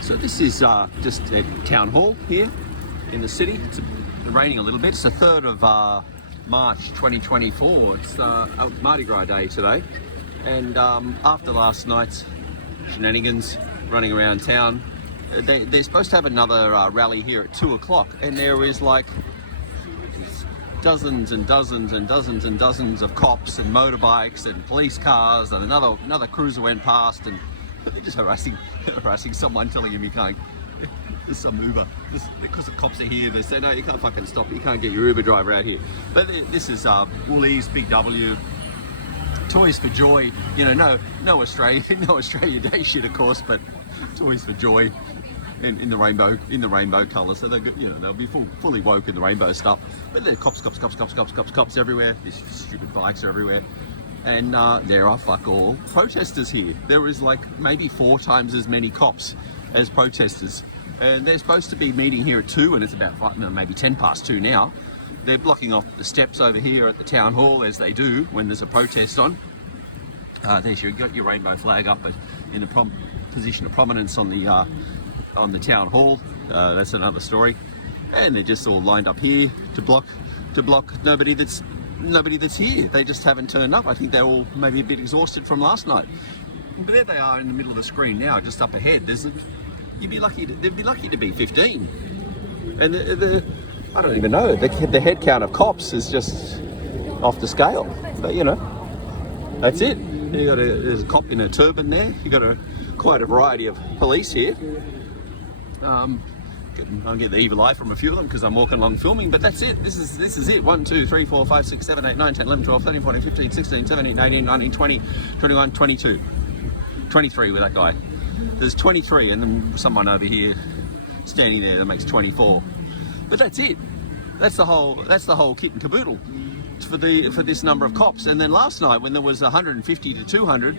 So this is just a town hall here in the city. It's raining a little bit. It's the 3rd of March 2024. It's Mardi Gras day today. And after last night's shenanigans running around town, they're supposed to have another rally here at 2 o'clock. And there is like dozens and dozens and dozens and dozens of cops and motorbikes and police cars, and another cruiser went past, and they're just harassing someone, telling him he can't. There's some Uber, because the cops are here. They say no, you can't fucking stop. You can't get your Uber driver out here. But this is Woolies, Big W, Toys for Joy. You know, no Australia Day shit, of course, but Toys for Joy. In the rainbow colour, so they'll be fully woke in the rainbow stuff. But there are cops everywhere. These stupid bikes are everywhere, and there are fuck all protesters here. There is like maybe 4 times as many cops as protesters, and they're supposed to be meeting here at 2, and it's about maybe 10 past 2 now. They're blocking off the steps over here at the town hall, as they do when there's a protest on. There's you've got your rainbow flag up in a position of prominence on the town hall. That's another story, and they're just all lined up here to block nobody that's here. They just haven't turned up. I think they're all maybe a bit exhausted from last night. But there they are in the middle of the screen now, just up ahead. They'd be lucky to be 15, and I don't even know. The head count of cops is just off the scale. But that's it. There's a cop in a turban there. You got quite a variety of police here. I'll get the evil eye from a few of them because I'm walking along filming, but that's it. This is it. 1, 2, 3, 4, 5, 6, 7, 8, 9, 10, 11, 12, 13, 14, 15, 16, 17, 18, 19, 20, 21, 22, 23 with that guy. There's 23, and then someone over here standing there that makes 24. But that's it. That's the whole kit and caboodle for this number of cops. And then last night, when there was 150 to 200.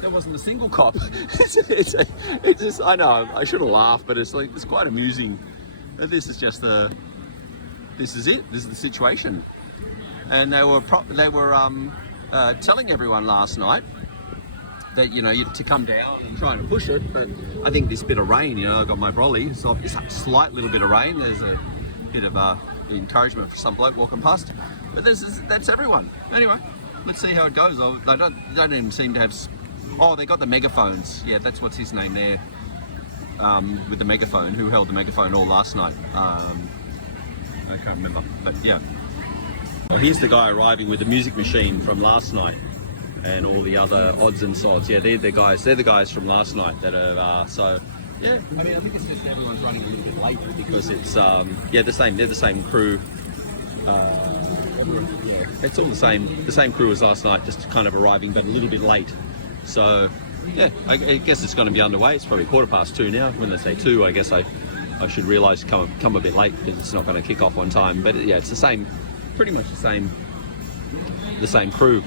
There wasn't a single cop. It's just, I know, I should have laughed, but it's quite amusing. This is it. This is the situation. And they were telling everyone last night that to come down and trying to push it. But I think this bit of rain, I got my brolly, so it's a slight little bit of rain. There's a bit of encouragement for some bloke walking past. But that's everyone. Anyway, let's see how it goes. They don't even seem to have. Oh, they got the megaphones. Yeah, that's what's his name there. With the megaphone, who held the megaphone all last night. I can't remember, but yeah. Well, here's the guy arriving with the music machine from last night, and all the other odds and sods. Yeah, they're the guys from last night that are. So yeah, I mean, I think it's just everyone's running a little bit late because it's they're the same crew. Yeah, it's all the same crew as last night, just kind of arriving, but a little bit late. So yeah, I guess it's going to be underway. It's probably 2:15 now. When they say 2, I guess I should realise come a bit late because it's not going to kick off on time. But yeah, it's pretty much the same crew.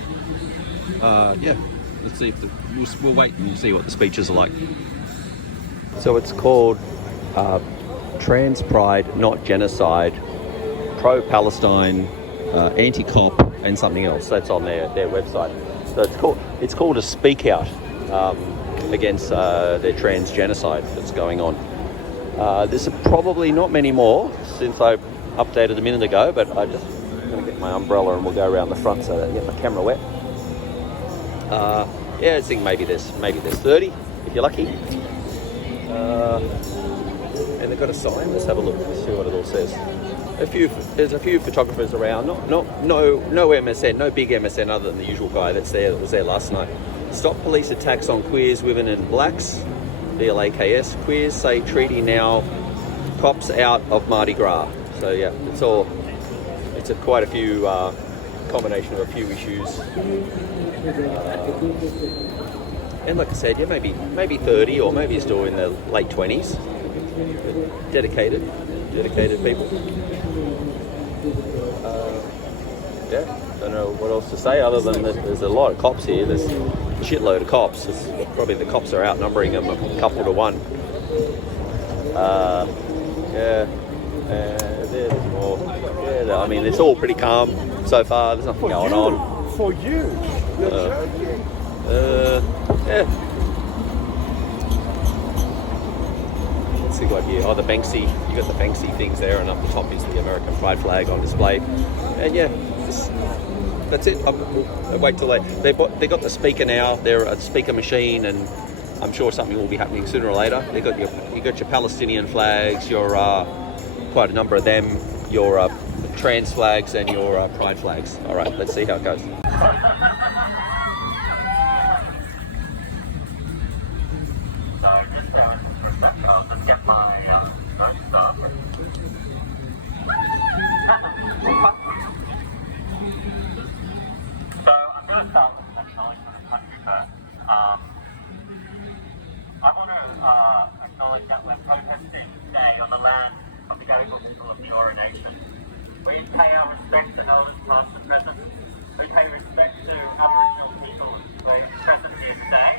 Yeah, let's see if we'll wait and see what the speeches are like. So it's called Trans Pride, Not Genocide, Pro-Palestine, Anti-Cop, and something else. That's on their website. So it's called a speak out against their trans genocide that's going on. There's probably not many more since I updated a minute ago, but I'm going to get my umbrella and we'll go around the front so that I get my camera wet. Yeah, I think maybe there's 30 if you're lucky. And they've got a sign. Let's have a look and see what it all says. There's a few photographers around. No MSN, no big MSN other than the usual guy that was there last night. Stop police attacks on queers, women and blacks. BLAKS. Queers say treaty now. Cops out of Mardi Gras. So yeah, it's quite a few combination of a few issues. And like I said, yeah, maybe 30 or maybe still in the late 20s. Dedicated people. Yeah, don't know what else to say other than that there's a lot of cops here. There's a shitload of cops. Probably the cops are outnumbering them a couple to one. Yeah, there's more. Yeah, I mean, it's all pretty calm so far. There's nothing going on. For you? You're joking? Yeah. else we got here? Oh, the Banksy. You got the Banksy things there, and up the top is the American Pride flag on display. And yeah, that's it. I'll wait till they got the speaker now. They're a speaker machine, and I'm sure something will be happening sooner or later. You got your Palestinian flags, your quite a number of them, your trans flags, and your pride flags. All right, let's see how it goes. I'll just get my phone started. So I'm going to start with an acknowledgement of country first. I want to acknowledge that we're protesting today on the land of the Gadigal people of the Eora Nation. We pay our respects to elders past and present. We pay respect to Aboriginal people who are present here today.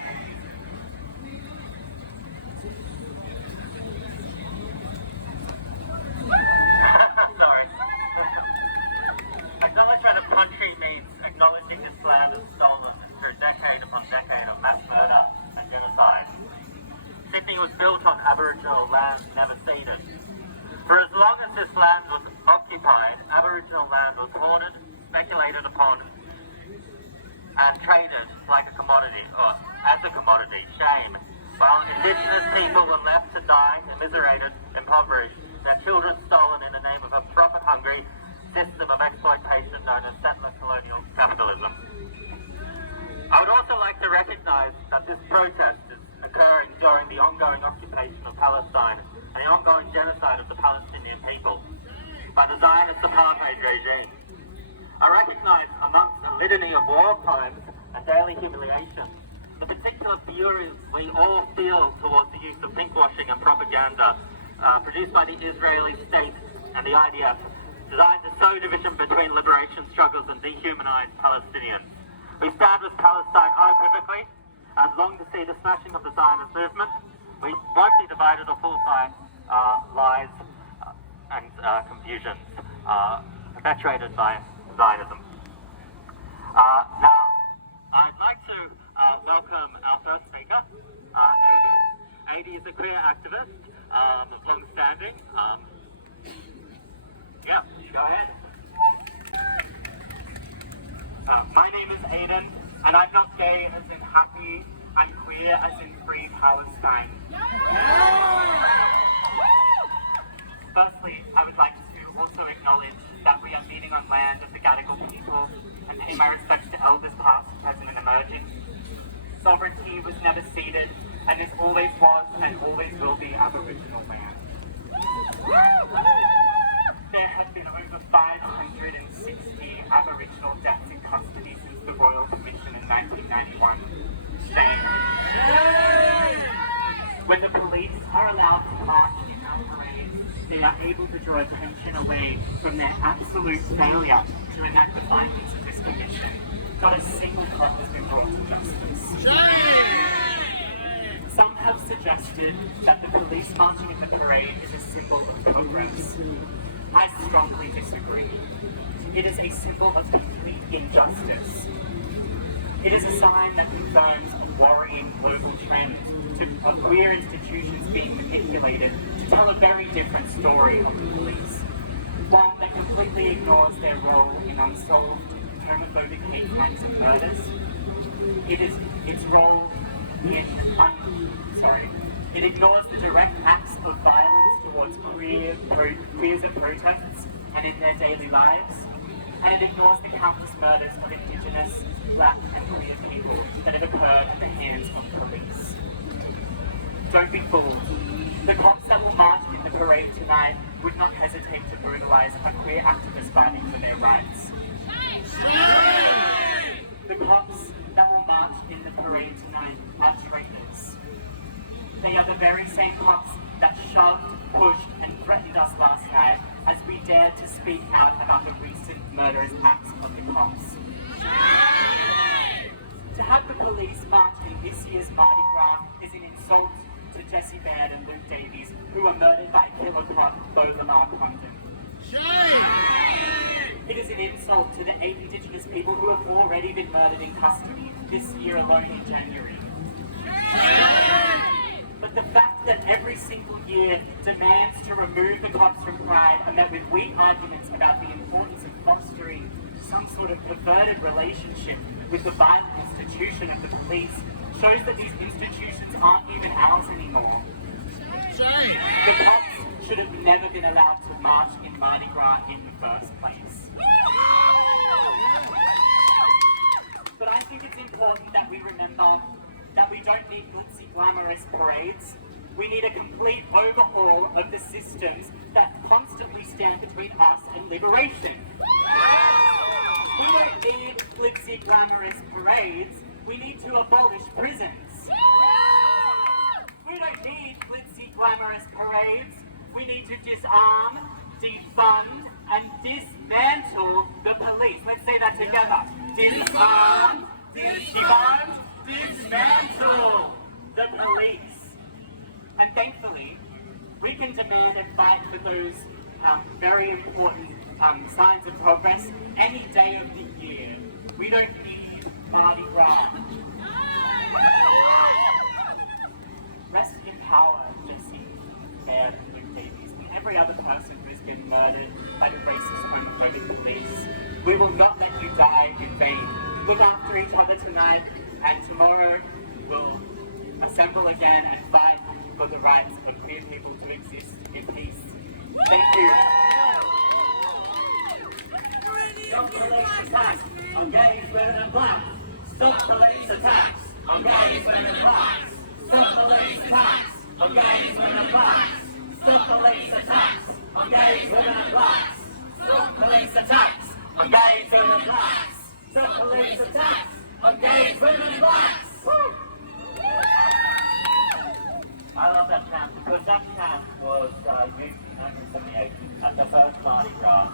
Sorry. Acknowledgement of country means acknowledging this land is stolen through decade upon decade of mass murder and genocide. Sydney was built on Aboriginal land never ceded. For as long as this land was occupied, Aboriginal land was hoarded, speculated upon, and traded like a commodity, or as a commodity, shame. While Indigenous people were left to die, immiserated, impoverished, their children stolen in the name of a profit-hungry system of exploitation known as settler colonial capitalism. I would also like to recognise that this protest is occurring during the ongoing occupation of Palestine and the ongoing genocide of the Palestinian people by the Zionist apartheid regime. I recognise amongst a litany of war crimes and daily humiliation the particular fury we all feel towards the use of pinkwashing and propaganda produced by the Israeli state and the IDF, designed to sow division between liberation struggles and dehumanize Palestinians. We stand with Palestine unequivocally and long to see the smashing of the Zionist movement. We won't be divided or fooled by lies and confusions perpetuated by Zionism. Now, I'd like to welcome our first speaker, Aiden. Aiden is a queer activist of long standing. Yeah, go ahead. My name is Aiden, and I'm not gay as in happy, I'm queer as in free Palestine. Firstly, I would like to also acknowledge that we are meeting on land of the Gadigal people and pay my respects to elders past, present and emerging. Sovereignty was never ceded, and this always was and always will be Aboriginal land. There have been over 560 Aboriginal deaths in custody since the Royal Commission in 1991. Shame. When the police are allowed to march in our parades, they are able to draw attention away from their absolute failure to enact the findings of this commission. Not a single cop has been brought to justice. Some have suggested that the police marching in the parade is a symbol of progress. I strongly disagree. It is a symbol of complete injustice. It is a sign that confirms a worrying global trend of queer institutions being manipulated to tell a very different story of the police. One that completely ignores their role in unsolved homophobic hate crimes and murders. It is its role in it ignores the direct acts of violence towards queers at protests and in their daily lives, and it ignores the countless murders of Indigenous, Black and queer people that have occurred at the hands of police. Don't be fooled. The cops that will march in the parade tonight would not hesitate to brutalise a queer activist fighting for their rights. The cops that will march in the parade tonight are traitors. They are the very same cops that shoved, pushed and threatened us last night as we dared to speak out about the recent murderous acts of the cops. To have the police march in this year's Mardi Gras is an insult to Jesse Baird and Luke Davies, who were murdered by killer cop Lamar Condon. It is an insult to the 8 Indigenous people who have already been murdered in custody this year alone in January. But But the fact that every single year demands to remove the cops from Pride are met with weak arguments about the importance of fostering some sort of perverted relationship with the violent institution of the police shows that these institutions aren't even ours anymore. The cops should have never been allowed to march in Mardi Gras in the first place. But I think it's important that we remember that we don't need glitzy, glamorous parades. We need a complete overhaul of the systems that constantly stand between us and liberation. We don't need glitzy, glamorous parades. We need to abolish prisons. We don't need glitzy, glamorous parades. We need to disarm, defund, and dismantle the police. Let's say that together. Disarm, defund, dismantle the police. And thankfully, we can demand and fight for those very important signs of progress any day of the year. We don't need Mardi Gras. Rest in power, Jesse, Baird, and Davies, and every other person who has been murdered by the racist, homophobic police. We will not let you die in vain. Look after each other tonight, and tomorrow we'll assemble again and fight for the rights of queer people to exist in peace. Thank you. Stop police attacks on gays, women and blacks. Stop police attacks on gays, women and blacks. Stop police attacks on gays, women and blacks. Stop police attacks on gays, women and blacks. Stop police attacks on gays, women and blacks. Stop police attacks on gays, women and blacks. I love that chant because that chant was used in 1978 at the first Mardi Gras.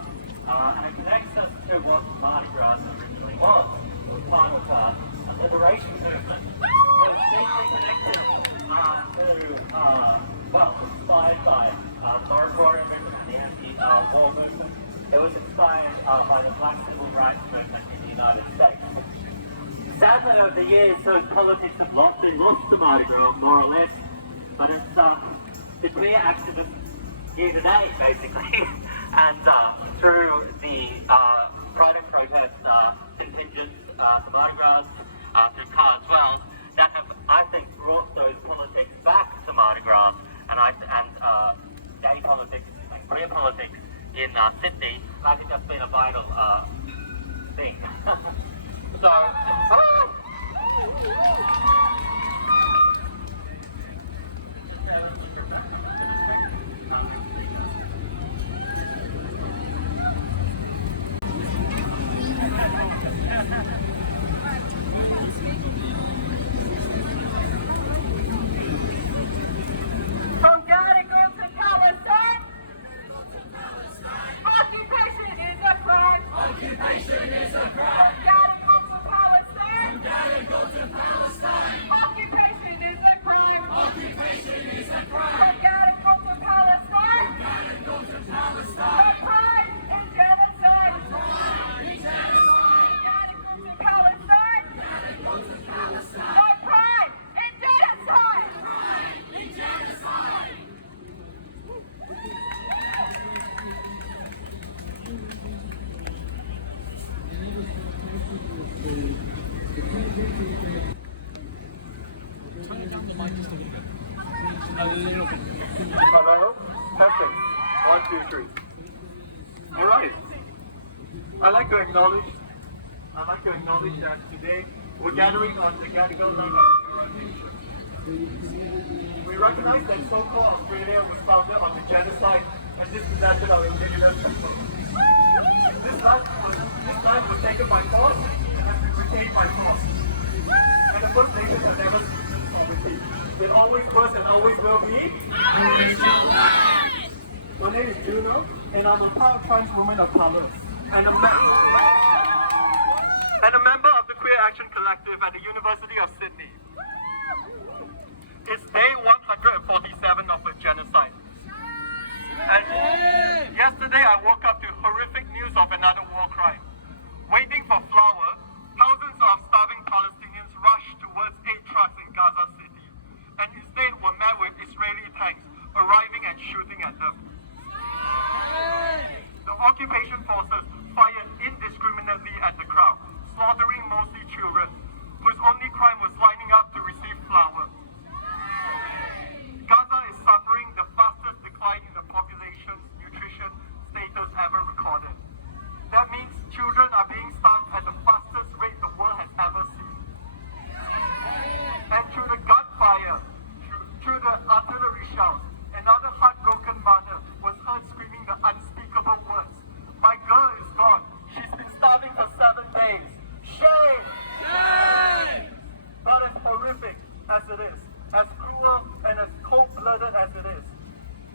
And it connects us to what Mardi Gras originally was. It was part of a liberation movement. It was deeply connected inspired by the moratorium movement and the anti-war movement. It was inspired by the Black Civil Rights movement in the United States. Sadly, over the years, those politics have been lost to Mardi Gras, more or less. But it's the queer activists here today, basically, and through the Pride and Protest contingents for Mardi Gras, through Car as well, that have, I think, brought those politics back to Mardi Gras, and gay politics and queer politics in Sydney. I think that's been a vital thing. So. From Gadigal to Palestine, occupation is a crime. Occupation is a crime. Gadigal to Palestine, Gadigal to Palestine. occupation is a crime. Occupation is a crime. From Gadigal to Palestine, Gadigal to Palestine. no pride in genocide. Pride in genocide. Gadigal to Palestine, Gadigal to Palestine. no pride in genocide. Pride in genocide. Hello? Testing. 1, 2, 3. Alright. I'd like to acknowledge that today we're gathering on the Gadigal land of the Nation. We recognize that so-called Australia was founded on the genocide and dispossession of indigenous people. This land was taken by force and has been retained by force. And the First Nations have never seen this poverty. It always was and always will be. My name is Juno, and I'm a part trans woman of color, and a member of the Queer Action Collective at the University of Sydney. It's day 147 of the genocide. And yesterday I woke up to horrific news of another war crime. Waiting for flour, thousands of starving Palestinians rushed towards 8 trucks in Gaza City, and instead were met with them. The occupation forces fired indiscriminately at the crowd, slaughtering mostly children, whose only crime was lining up to receive flour. Gaza is suffering the fastest decline in the population's nutrition status ever recorded. That means children are being starved at the fastest rate the world has ever seen. And through the gunfire, through the artillery shells, another heartbroken mother was heard screaming the unspeakable words. My girl is gone. She's been starving for 7 days. Shame! Shame! But as horrific as it is, as cruel and as cold-blooded as it is,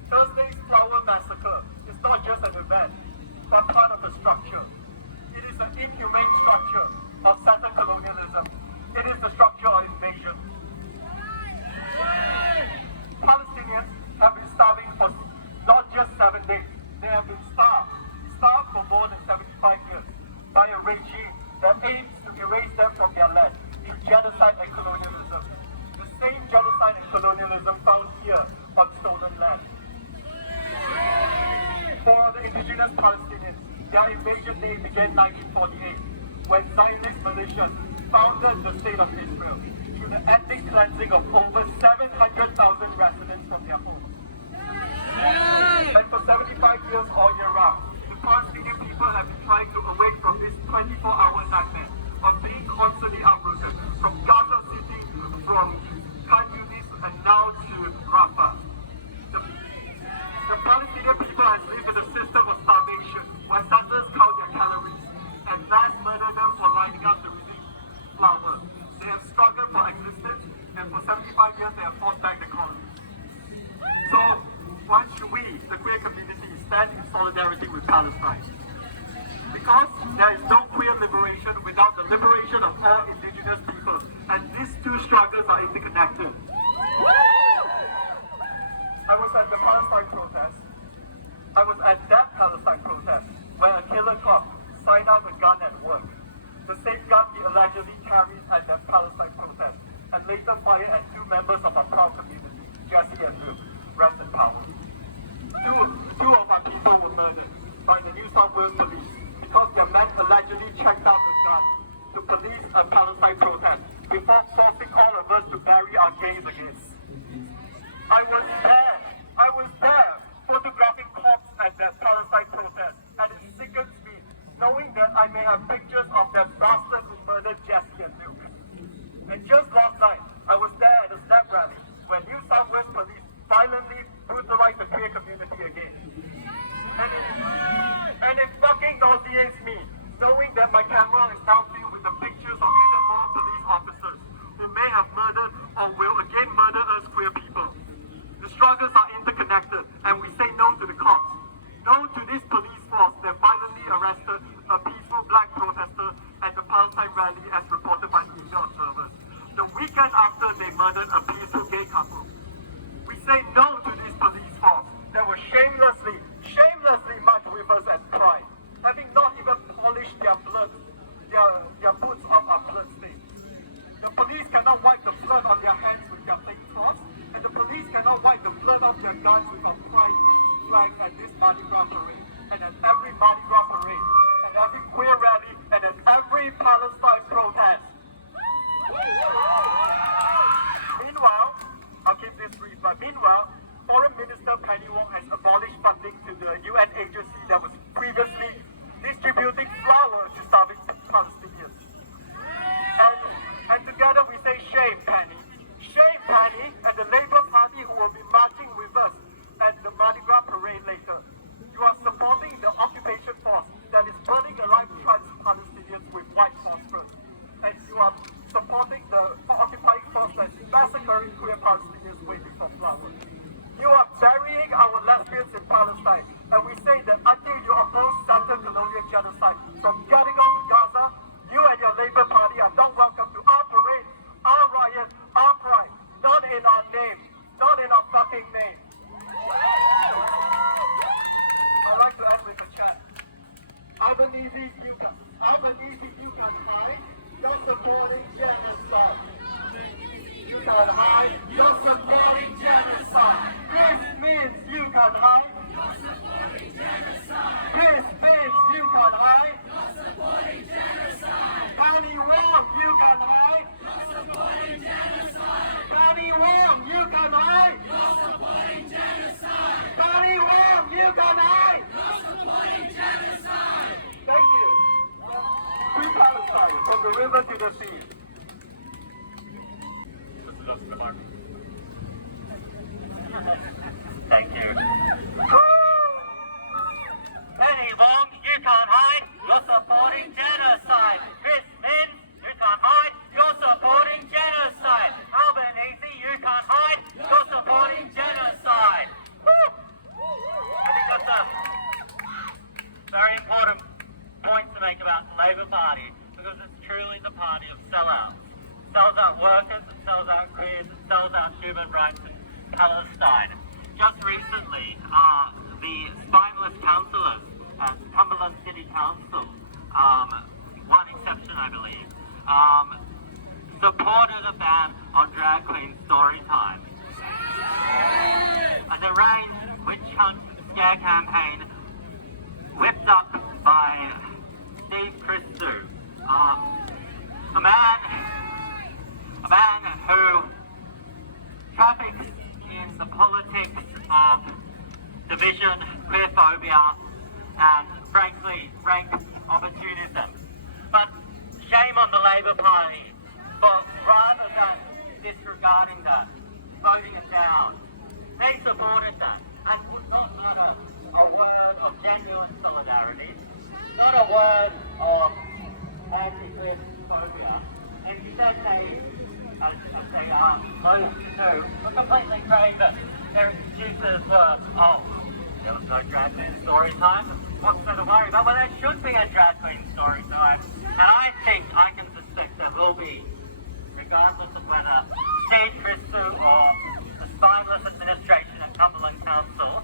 Thursday's flower massacre is not just an event, but part of the structure. It is an inhumane structure of settler colonialism. It is the structure of invasion. Palestinians have been starving for not just 7 days. They have been starved for more than 75 years by a regime that aims to erase them from their land through genocide and colonialism. The same genocide and colonialism found here on stolen land. For the indigenous Palestinians, their invasion day began in 1948 when Zionist militias founded the State of Israel through the ethnic cleansing of over 700,000 residents from their homes. And for 75 years all year round, the Palestinian people have been trying to awake from this 24-hour nightmare of being constantly uprooted from Gaza City, from Khan Yunis, and now to Rafah. The Palestinian people have lived in a system of starvation, while settlers count their calories and mass murder them for lining up the relief flower. They have struggled for existence, and for 75 years they have fought back the colonies. So, why should we, the queer community, stand in solidarity with Palestine? Because there is no queer liberation without the liberation of all indigenous people, and these two struggles are interconnected. I was at the Palestine protest. I was at that Palestine protest where a killer cop signed out a gun at work. The same gun he allegedly carried at that Palestine protest and later fired at 2 members of our proud community, Jesse and Luke. Rest in power. Two of our people were murdered by the New South Wales police because their men allegedly checked out a gun to police a Palestine protest before forcing all of us to bury our gays against. I was there, photographing cops at that Palestine protest, and it sickens me knowing that I may have pictures of that bastard who murdered Jesse and Luke. And just last night, I was there at a snap rally where New South Wales police violently brutalized the queer community again. And it fucking nauseates me knowing that my camera is now filled with the pictures of even more police officers who may have murdered or will again murder us queer people. The struggles are interconnected, and we say no to the cops. No to this police force that violently arrested a peaceful black protester at the Palestine rally as reported by media observers. The weekend after they murdered a peaceful gay couple. We say no to this police force that was shamelessly marched with us at Pride, having not even polished their boots off our blood stains. The police cannot wipe the blood on their hands with their plain cloths, and the police cannot wipe the blood off their guns with a pride flag at this Mardi Gras parade, and at every Mardi Gras parade, and every queer rally, and at every Palestine protest. Meanwhile, I'll keep this brief, but meanwhile, Foreign Minister Penny Wong has abolished funding to the UN agency that was previously distributing flour to starving Palestinians. And together we say shame, Penny. Shame, Penny, and the Labour Party who will be marching with us at the Mardi Gras parade later. You are supporting the occupation force that is burning alive trans Palestinians with white phosphorus. And you are supporting the occupying force that is massacring queer Palestinians waiting for flour. You are burying our lesbians in Palestine, and we say that until you oppose settler colonial genocide from Gadigal to Gaza, you and your Labour Party are not welcome to our parade, our riot, our pride, not in our name, not in our fucking name. I'd like to end with a chant. Albanese, you can hide, you're supporting genocide. You can hide, you're supporting genocide. This means you can hide, Palestine, from the river to the sea. Thank you. Penny Long, you can't hide. You're supporting genocide. Chris Min, you can't hide. You're supporting genocide. Albanese, you can't hide. You're supporting genocide. Woo! I think that's a very important point to make about the Labour Party, because it's truly the party of sellouts. It sells out workers, it sells out queers, it sells out human rights in Palestine. Just recently, the spineless councillors at Cumberland City Council, one exception I believe, supported a ban on drag queen story time. An arranged witch hunt scare campaign whipped up by Steve Christou, a man who traffics in the politics of division, queerphobia, and frankly, rank opportunism. But shame on the Labour Party for rather than disregarding that, voting it down. They supported that and would not utter a word of genuine solidarity, not a word of anti-queerphobia, and instead they, as they are supposed to do, were completely trained that their excuses were, oh, there was no drag queen story time, what's there to worry about? Well, there should be a drag queen story time, and I think, I can suspect there will be, regardless of whether Steve Christou or the spineless administration at Cumberland Council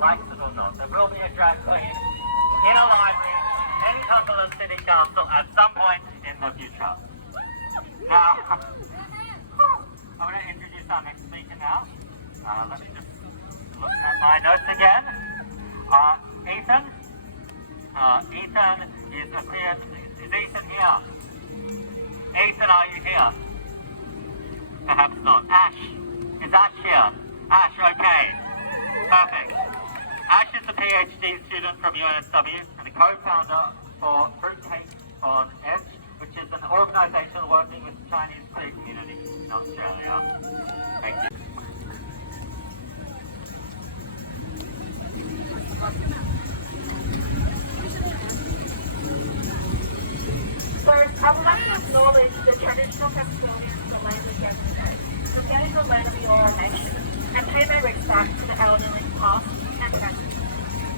likes it or not. There will be a drag queen in a library in Cumberland City Council at some point in the future. Now, I'm going to introduce our next speaker now. Let me just look at my notes again. Ethan. Ethan is appeared. Is Ethan here? Ethan, are you here? Perhaps not. Ash. Is Ash here? Ash, okay. Perfect. Ash is a PhD student from UNSW and a co-founder for Fruitcake on Edge, which is an organisation working with the Chinese queer community in Australia. Thank you. First, I would like to acknowledge the traditional custodians of the land we get today, the Gadigal land of the Eora Nation, and pay my respects to the elderly past and present.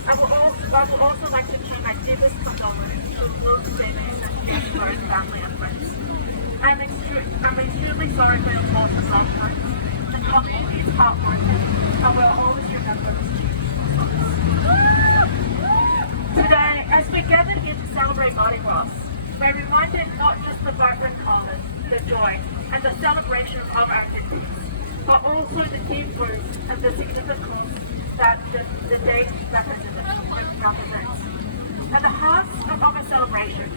I would also like to pay my deepest condolences to those families and Gaza's family and friends. I'm extremely sorry for your loss of loved ones. The community is heartbroken, and we'll always remember this. Today, as we gather here to celebrate Mardi Gras, we're reminded not just the vibrant colors, the joy, and the celebration of our attendees, but also the deep roots and the significance that the day represents. At the heart of our celebration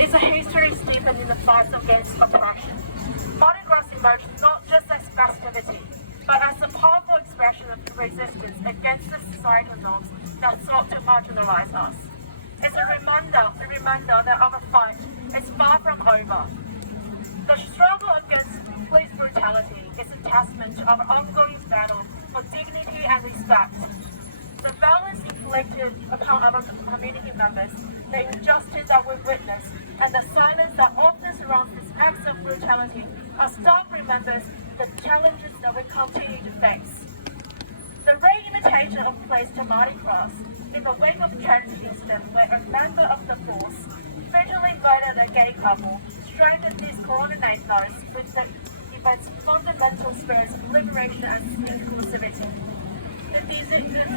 is a history steeped in the fight against oppression. Mardi Gras emerged not just as festivity, but as a powerful expression of resistance against the societal norms that sought to marginalize us. It's a reminder that our fight is far from over. The struggle against police brutality is a testament to our ongoing battle for dignity and respect. The violence inflicted upon our community members, the injustice that we witness, and the silence that often surrounds these acts of brutality are stark reminders the challenges that we continue to face. The re-invitation of place to Mardi Gras in the wake of tragic incident where a member of the force fatally murdered a gay couple strengthened these coordinators with the event's fundamental spirits of liberation and inclusivity. The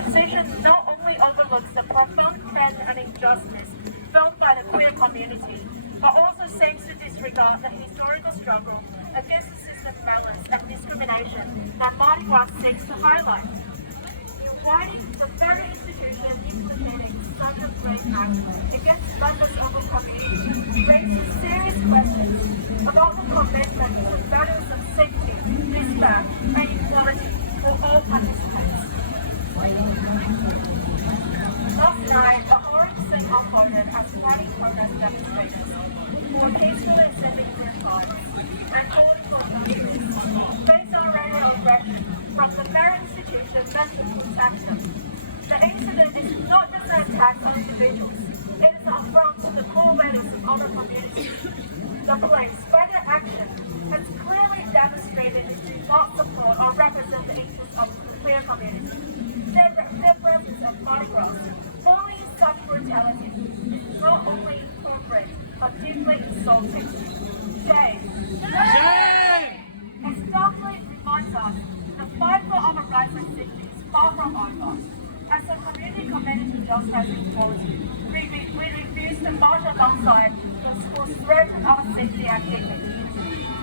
decision not only overlooks the profound pain and injustice felt by the queer community, but also seems to disregard the historical struggle against the system violence and discrimination that Mardi Gras seeks to highlight. Inviting the very institution implementing such a great act against members of the community raises serious questions about the commitment to values of safety, respect, and equality for all participants. Last night, a horrid scene unfolded as party protest demonstrations measure to attack them. The incident is not just an attack on individuals, it is an affront to the core values of our community. The police, by their action, has clearly demonstrated it do not support or represent the interests of the queer community. Their presence at Mardi Gras, bullying such brutality, is not only inappropriate, but deeply insulting. Shame! It starkly reminds us the fight for our rights and safety is far from over. As a community committed to justice and equality, we refuse to march alongside those who threaten our safety and dignity.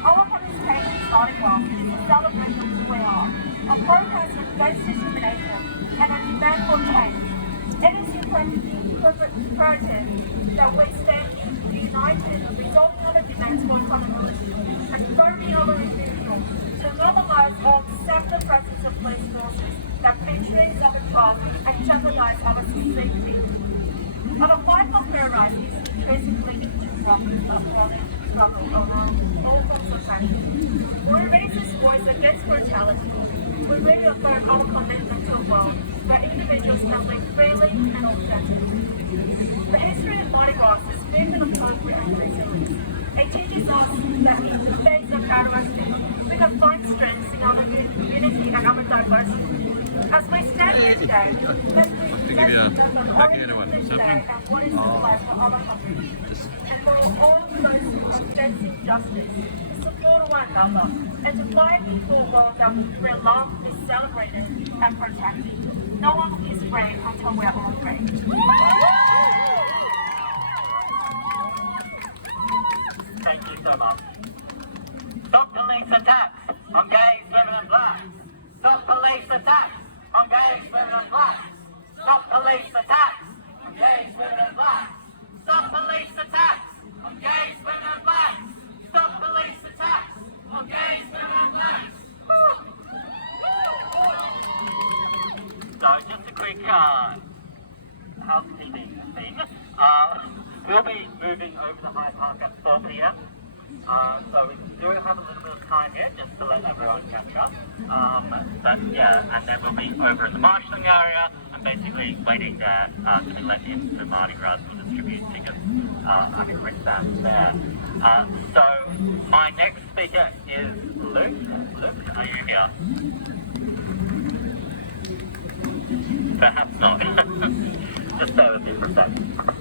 Our participation in Mardi Gras is a celebration of who we are, a protest against discrimination, and a demand for change. It is imperative that we stand united, resolving on the demands for accountability, and firming our refusal to normalize or accept the presence of police forces that betray sabotage and jeopardize our safety. Our fight for queer rights is intrinsically struggle around all forms of action. We raise this voice against brutality. We reaffirm our commitment to a world where individuals can live freely and authentically. The history of Mardi Gras is big and appropriate and resilient. It teaches us that in the face of adversity, we can find strength in our unity and our diversity. As we stand here today, let's remember what is symbolized for our community, and for all those who are advancing justice, to support one another, and to fight for a world where love is celebrated and protected. No one is free until we are all free. Thank you so much. Stop police attacks on gays, women and blacks. Stop police attacks on gays, women and blacks. Stop police attacks on gays, women and blacks. Stop police attacks on gays, women and blacks. Stop police attacks on gays, women and blacks. So just a quick housekeeping thing. We'll be moving over to Hyde Park at 4 p.m. So we do have a little bit of time here just to let everyone catch up. But yeah, and then we'll be over in the marshalling area and basically waiting there to be let into Mardi Gras. We'll distribute tickets and wristbands there. So my next speaker is Luke. Luke, are you here? Perhaps not. Just bear with me for a second.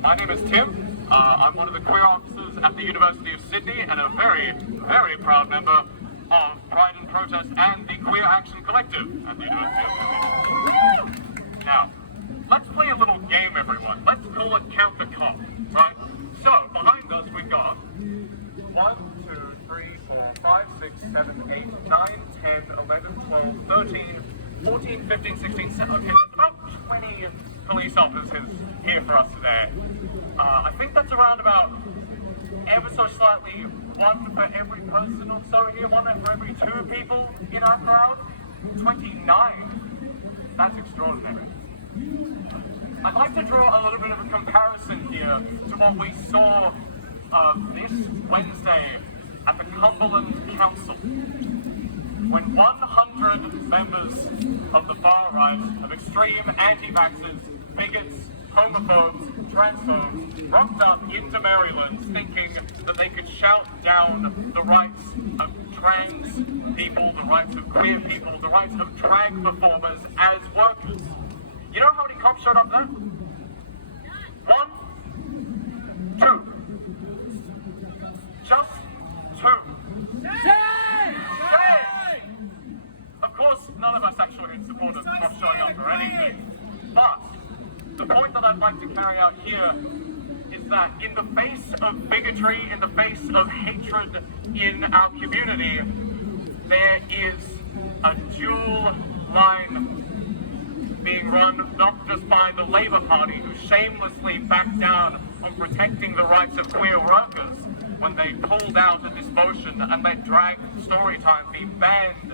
My name is Tim. I'm one of the queer officers at the University of Sydney and a very, very proud member of Pride and Protest and the Queer Action Collective at the University of Sydney. Now, let's play a little game, everyone. Let's call it Count the Cop, right? So, behind us we've got 1, 2, 3, 4, 5, 6, 7, 8, 9, 10, 11, 12, 13, 14, 15, 16, 17, okay, that's about 20 police officers here for us today. I think that's around about ever so slightly 1 for every person or so here, 1 for every 2 people in our crowd. 29. That's extraordinary. I'd like to draw a little bit of a comparison here to what we saw this Wednesday at the Cumberland Council, when 100 members of the far right, of extreme anti-vaxxers, bigots, homophobes, transphobes, rocked up into Maryland thinking that they could shout down the rights of trans people, the rights of queer people, the rights of drag performers as workers. You know how many cops showed up there? 1, 2. Just 2. Shame! Of course, none of us actually supported cops showing up or anything. But the point that I'd like to carry out here is that in the face of bigotry, in the face of hatred in our community, there is a dual line being run not just by the Labour Party, who shamelessly backed down on protecting the rights of queer workers when they pulled out of this motion and let drag storytime be banned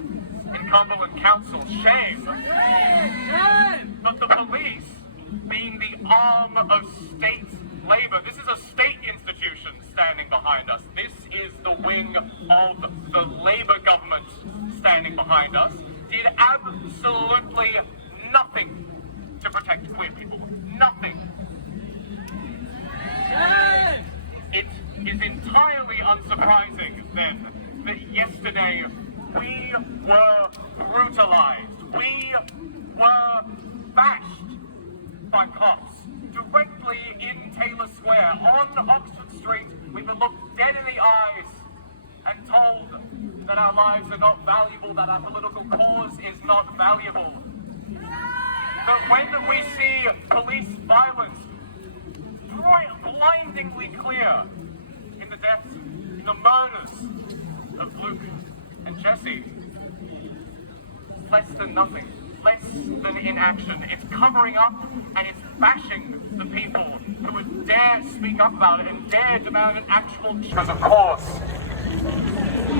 in Cumberland Council. Shame! But the police, being the arm of state Labour. This is a state institution standing behind us. This is the wing of the Labour government standing behind us. Did absolutely nothing to protect queer people. Nothing. It is entirely unsurprising then that yesterday we were brutalized. We were bashed by cops directly in Taylor Square on Oxford Street. We were looked dead in the eyes and told that our lives are not valuable, that our political cause is not valuable. But when we see police violence blindingly clear in the deaths, in the murders of Luke and Jesse, less than nothing, less than inaction. It's covering up and it's bashing the people who would dare speak up about it and dare demand an actual... Because of course,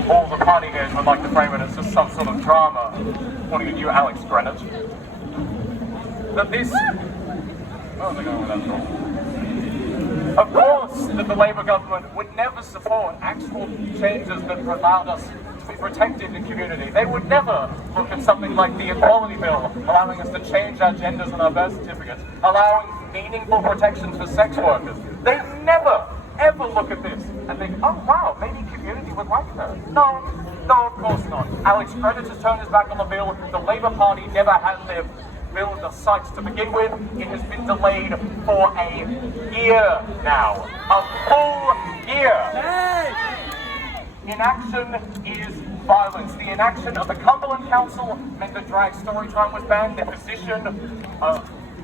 all the party heads would like to frame it as just some sort of drama, pointing at you, Alex Greenwich. That this... Oh, they're going with that door. Of course that the Labour government would never support actual changes that allowed us to be protected in community. They would never look at something like the Equality Bill, allowing us to change our genders on our birth certificates, allowing meaningful protections for sex workers. They never, ever look at this and think, oh wow, maybe community would like that. No, of course not. Alex Greenwich has turned his back on the bill. The Labour Party never had their bill in the sights to begin with. It has been delayed for a year now. A full year. Inaction is violence. The inaction of the Cumberland Council meant that drag story time was banned. Their position,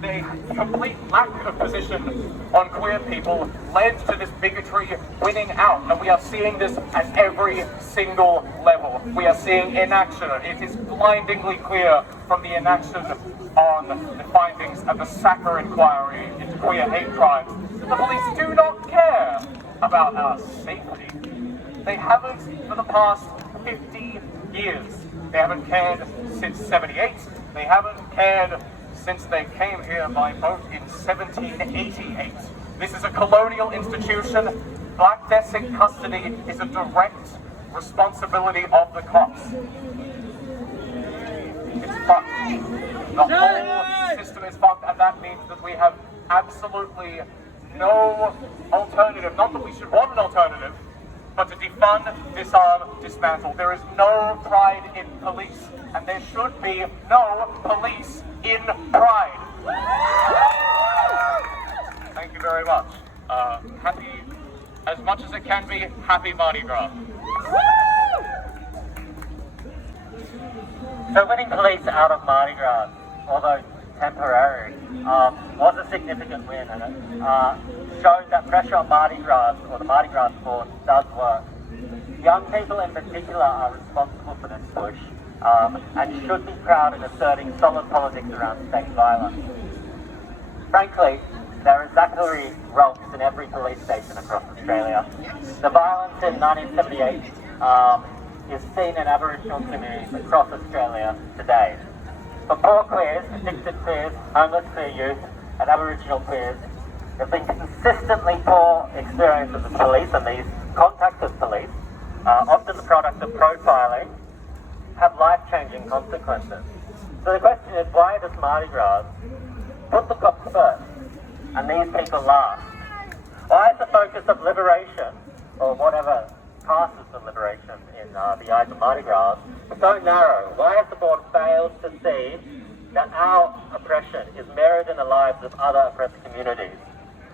the complete lack of position on queer people led to this bigotry winning out. And we are seeing this at every single level. We are seeing inaction. It is blindingly clear from the inaction on the findings of the SACA inquiry into queer hate crimes. The police do not care about our safety. They haven't for the past 50 years. They haven't cared since 78. They haven't cared since they came here by boat in 1788. This is a colonial institution. Black deaths in custody is a direct responsibility of the cops. It's fucked. The whole system is fucked, and that means that we have absolutely no alternative. Not that we should want an alternative, but to defund, disarm, dismantle. There is no pride in police, and there should be no police in pride. Thank you very much. Happy, as much as it can be, happy Mardi Gras. So winning police out of Mardi Gras, although temporary, was a significant win, and it showed that pressure on Mardi Gras, or the Mardi Gras sport, does work. Young people in particular are responsible for this push, and should be proud in asserting solid politics around state violence. Frankly, there are Zachary Rolfs in every police station across Australia. The violence in 1978 is seen in Aboriginal communities across Australia today. For poor queers, addicted queers, homeless queer youth, and Aboriginal queers, there have been consistently poor experiences with police, and these contacts with police, often the product of profiling, have life-changing consequences. So the question is, why does Mardi Gras put the cops first and these people last? Why is the focus of liberation, or whatever passes for liberation in the eyes of Mardi Gras, so narrow? Why has the board failed to see that our oppression is mirrored in the lives of other oppressed communities?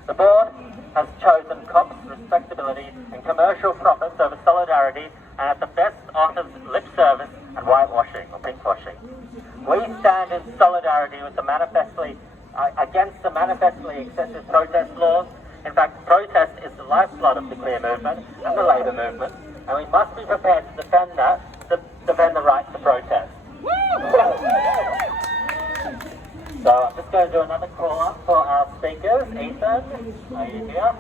The board has chosen cops, respectability, and commercial profits over solidarity, and at the best offers lip service and whitewashing or pinkwashing. We stand in solidarity with the against the manifestly excessive protest laws. In fact, protest is the lifeblood of the queer movement and the labour movement, and we must be prepared to defend that, to defend the right to protest. So I'm just going to do another call up for our speakers. Ethan, are you here?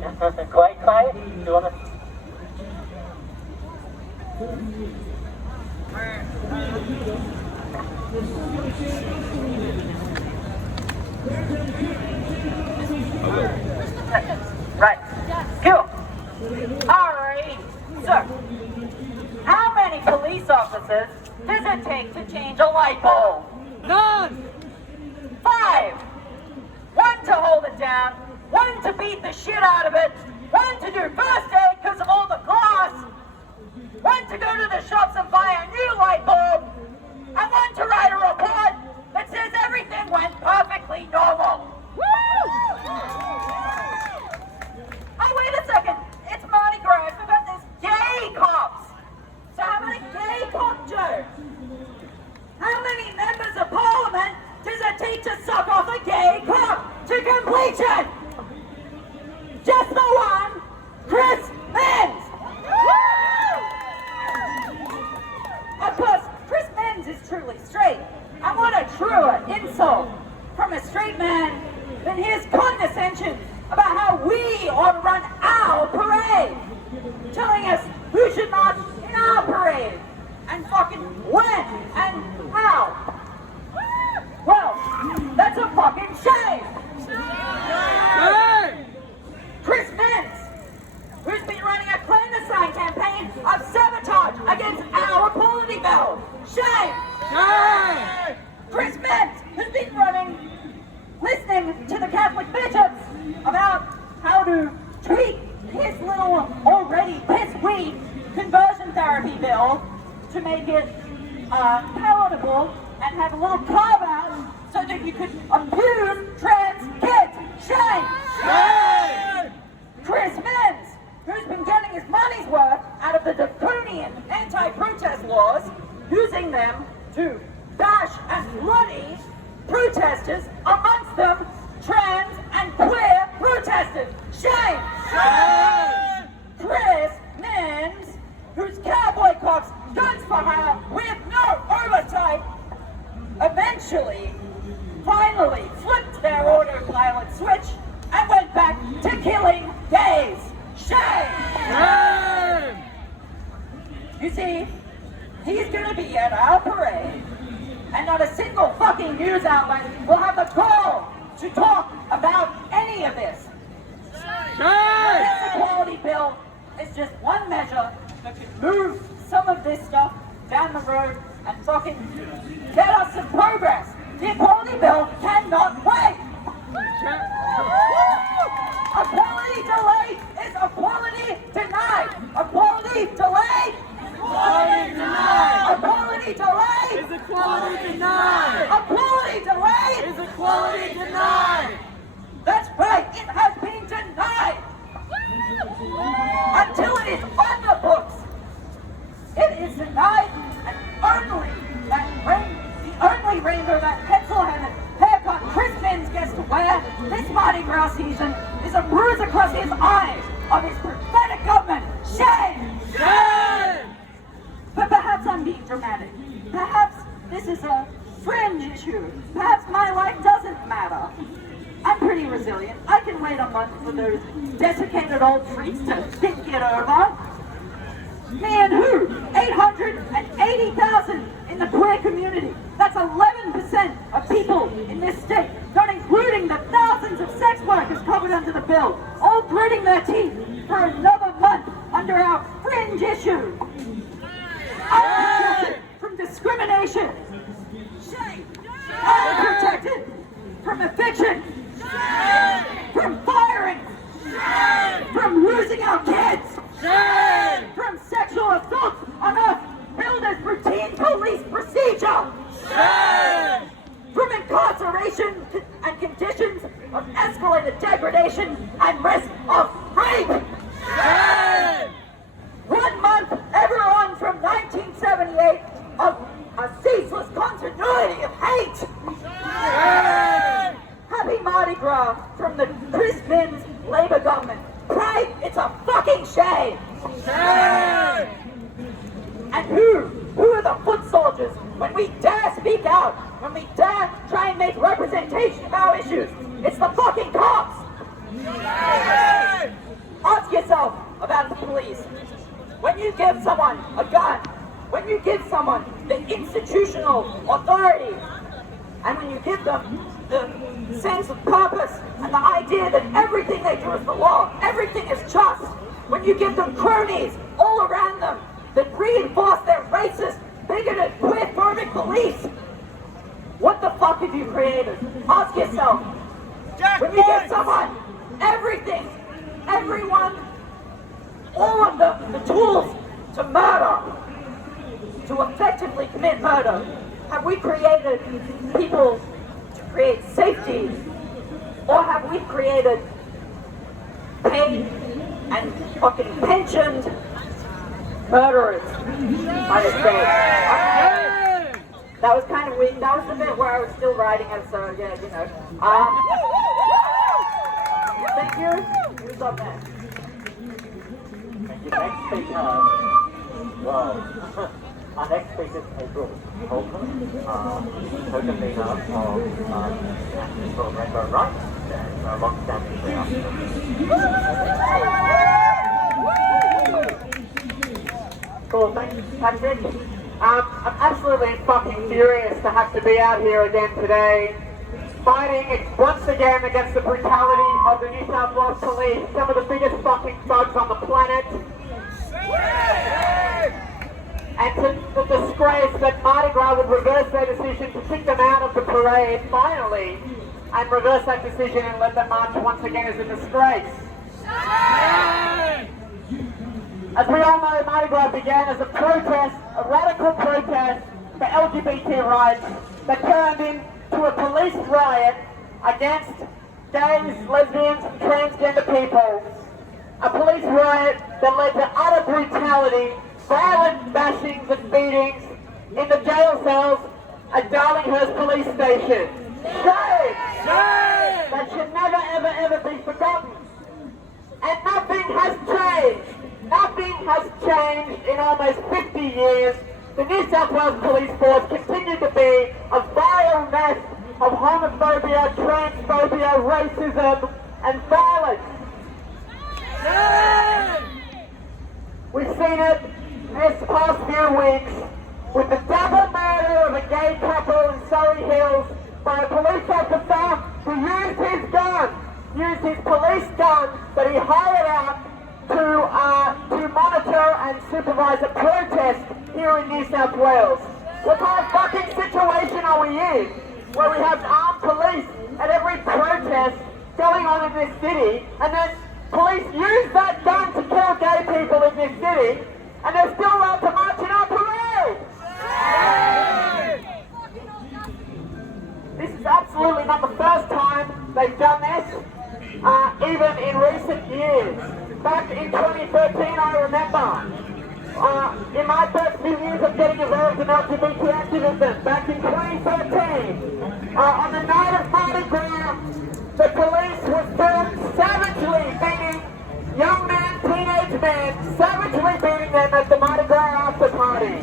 Yes, person Clay, do you want to... I will. Aiden. So, how many police officers does it take to change a light bulb? None! 5. 1 to hold it down, 1 to beat the shit out of it, 1 to do first aid because of all the glass, 1 to go to the shops and buy a new light bulb, and 1 to write a report that says everything went perfectly normal. Oh, wait a second. It's Mardi Gras. I forgot there's gay cops. So how many gay cops, Joe? How many members of parliament does it take to suck off a gay cop to completion? Just the one, Chris Menz. Of course, Chris Menz is truly straight. And what a truer insult from a straight man than his condescension about how we ought to run our parade. Telling us who should march in our parade. And fucking when and how. Well, that's a fucking shame. Chris Menz, who's been running a clandestine campaign of sabotage against our equality bill. Shame! Shame! Chris Menz, who's been listening to the Catholic bishops about how to tweak his little already piss-weak conversion therapy bill to make it palatable and have a little carve-out so that you could abuse trans kids. Shame! Shame! Chris Menz, who's been getting his money's worth out of the draconian anti-protest laws, using them to bash and bloody protesters, amongst them trans and queer protesters. Shame! Shame! Chris Menz, whose cowboy cops, guns for hire, with no oversight, finally flipped their autopilot switch and went back to killing gays. Shame! Shame! You see, he's gonna be at our parade, and not a single fucking news outlet will have the gall to talk about any of this. This equality bill is just one measure that could move some of this stuff down the road and fucking get us some progress. The equality bill cannot wait. Equality delayed is equality denied. Equality delayed. Equality denied! Equality delayed. Is equality denied! Equality delayed. Is equality denied! That's right, it has been denied. Until it is on the books. It is denied, and the only rainbow that pencil-headed haircut Chris Menz gets to wear this Mardi Gras season is a bruise across his eyes of his pathetic government. Shame! Shame! But perhaps I'm being dramatic. Perhaps this is a fringe issue. Perhaps my life doesn't matter. I'm pretty resilient. I can wait a month for those desiccated old freaks to think it over. Me and who? 880,000 in the queer community. That's 11% of people in this state, not including the thousands of sex workers covered under the bill, all gritting their teeth for another month under our fringe issue. I'm protected from discrimination. Shame. I'm protected from eviction. Shame! From firing. Shame! From losing our kids. Shame! From sexual assault on us billed as routine police procedure. Shame! From incarceration and conditions of escalated degradation and risk of rape. Shame! 1 month ever on from 1978 of a ceaseless continuity of hate. Shame! Happy Mardi Gras from the Chris Menz Labour government. Pride, it's a fucking shame. Shame! And who are the foot soldiers when we dare speak out, when we dare try and make representation of our issues? It's the fucking cops. Shame! Ask yourself about the police. When you give someone a gun, when you give someone the institutional authority, and when you give them the sense of purpose and the idea that everything they do is the law, everything is just, when you give them cronies all around them that reinforce their racist, bigoted, queer-phobic beliefs? What the fuck have you created? Ask yourself. When you give someone everything, everyone, all of the tools to murder, to effectively commit murder, have we created people to create safety, or have we created paid and fucking pensioned murderers by the state? That was kind of weak. That was the bit where I was still writing it, so yeah, you know. Thank you. Who's up next? Thank you. Next speaker, well, our next speaker is April Holcombe, co-convener of for Rainbow Rights and a long-standing freelancer. Cool, thank you, Patrick. I'm absolutely fucking furious to have to be out here again today, fighting once again against the brutality of the New South Wales police, some of the biggest fucking thugs on the planet. And to the disgrace that Mardi Gras would reverse their decision to kick them out of the parade, finally, and reverse that decision and let them march once again is a disgrace. As we all know, Mardi Gras began as a protest, a radical protest for LGBT rights that turned into a police riot against gays, lesbians, and transgender people. A police riot that led to utter brutality, violent bashings and beatings in the jail cells at Darlinghurst Police Station. Shame! Shame! That should never, ever, ever be forgotten. And nothing has changed. Nothing has changed in almost 50 years. The New South Wales Police Force continued to be a vile mess of homophobia, transphobia, racism, and violence. We've seen it this past few weeks with the double murder of a gay couple in Surrey Hills by a police officer who used his police gun that he hired out to monitor and supervise a protest here in New South Wales. What kind of fucking situation are we in where we have armed police at every protest going on in this city, and then police use that gun to kill gay people in this city, and they're still allowed to march in our parade? This is absolutely not the first time they've done this, even in recent years. Back in 2013, I remember, in my first few years of getting involved in LGBT activism, back in 2013, on the night of Mardi Gras, the police was found savagely beating young men, teenage men, savagely beating them at the Mardi Gras after party.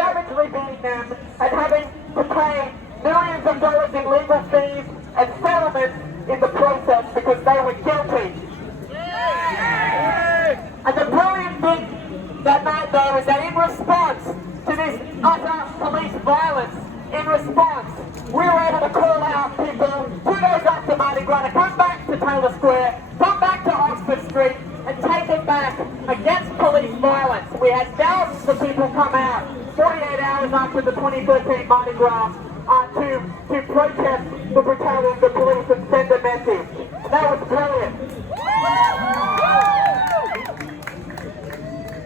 Savagely beating them and having to pay millions of dollars in legal fees and settlements in the process because they were guilty. And the brilliant thing that night though is that in response to this utter police violence, in response, we were able to call out people 2 days after Mardi Gras to come back to Taylor Square, come back to Oxford Street and take it back against police violence. We had thousands of people come out 48 hours after the 2013 Mardi Gras to protest the brutality of the police and send a message. And that was brilliant.